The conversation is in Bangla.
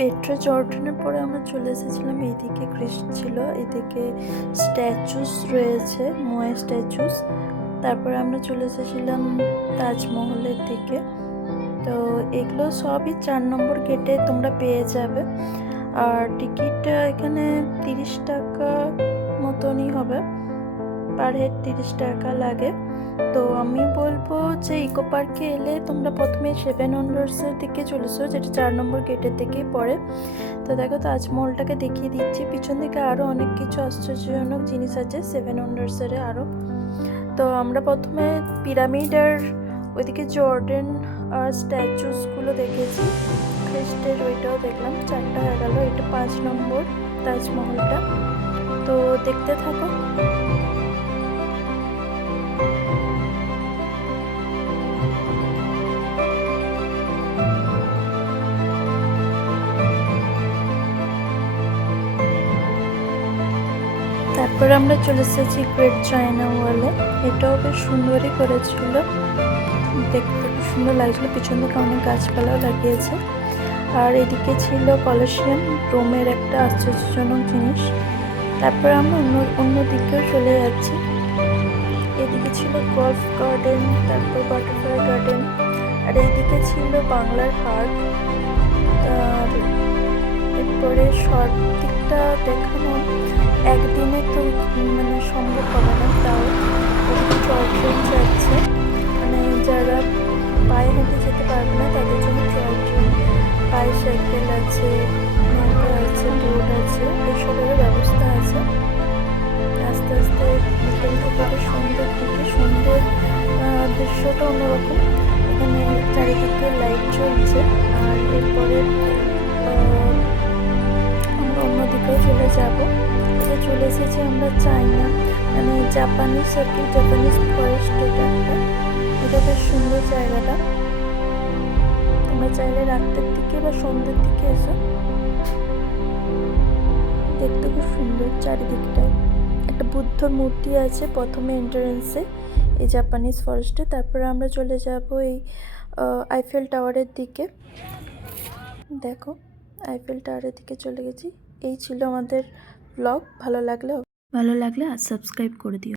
পেট্রো জর্ডানের পরে আমরা চলে এসেছিলাম, এইদিকে ক্রিস্ট ছিল এদিকে স্ট্যাচুস রয়েছে মোয়া স্ট্যাচুস তারপরে আমরা চলে এসেছিলাম তাজমহলের দিকে। তো এগুলো সবই চার নম্বর গেটে তোমরা পেয়ে যাবে। আর টিকিট এখানে তিরিশ টাকা মতনই হবে। পার হেড তিরিশ টাকা লাগে। তো আমি বলব যে ইকো পার্কে এলে তোমরা প্রথমে সেভেন ওয়ান্ডার্সের দিকে চলেছো, যেটা চার নম্বর গেটের দিকেই পড়ে। তো দেখো তাজমহলটাকে দেখিয়ে দিচ্ছি। পিছন দিকে আরও অনেক কিছু আশ্চর্যজনক জিনিস আছে সেভেন ওয়ান্ডার্সের আরও তো আমরা প্রথমে পিরামিড আর ওইদিকে জর্ডেন আর স্ট্যাচুসগুলো দেখেছি। খ্রিস্টের ওইটাও দেখলাম, চারটা হয়ে গেল, এটা পাঁচ নম্বর তাজমহলটা। তো দেখতে থাকো। তারপরে আমরা চলে এসেছি গ্রেট চায়না ওয়ালে এটাও বেশ সুন্দরই করেছিল। দেখতে খুব সুন্দর লাগছিল। পিছন দিকে অনেক গাছপালাও লাগিয়েছে। আর এদিকে ছিল কলেশিয়াম রোমের একটা আশ্চর্যজনক জিনিস। তারপরে আমরা অন্য অন্য দিকেও চলে যাচ্ছি। এদিকে ছিল গল্ফ গার্ডেন তারপর বাটারফ্লাই গার্ডেন আর এইদিকে ছিল বাংলার আর এরপরে শর্ট দিকটা দেখানো। একদিনে তো মানে সম্ভব হবে না তাও ট্রেন যাচ্ছে। মানে যারা পায়ে হেঁটে যেতে পারবে না তাদের জন্য টয় ট্রেন। পায়ে সাইকেল আছে নৌকা আছে বোট আছে এসবেরও ব্যবস্থা আছে। আস্তে আস্তে বিকেল থেকে সন্ধ্যের দিকে সন্ধ্যের আহ, দৃশ্যটা অন্যরকম। এখানে চারিদিকে লাইট জ্বলছে আর এরপরে এসেছি, আমরা চাইনা মানে জাপানিজ আর কি জাপানিজ ফরেস্ট এটা এটা বেশ সুন্দর জায়গাটা। তোমরা চাইলে রাত্রের দিকে বা সন্ধ্যের দিকে এসো। দেখতে খুব সুন্দর চারিদিকটায় একটা বুদ্ধর মূর্তি আছে প্রথমে এন্ট্রান্সে এই জাপানিজ ফরেস্টে তারপরে আমরা চলে যাব এই আইফেল টাওয়ারের দিকে। দেখো আইফেল টাওয়ারের দিকে চলে গেছি। এই ছিল আমাদের ব্লগ ভালো লাগলেও ভালো লাগলে আর সাবস্ক্রাইব করে দিও।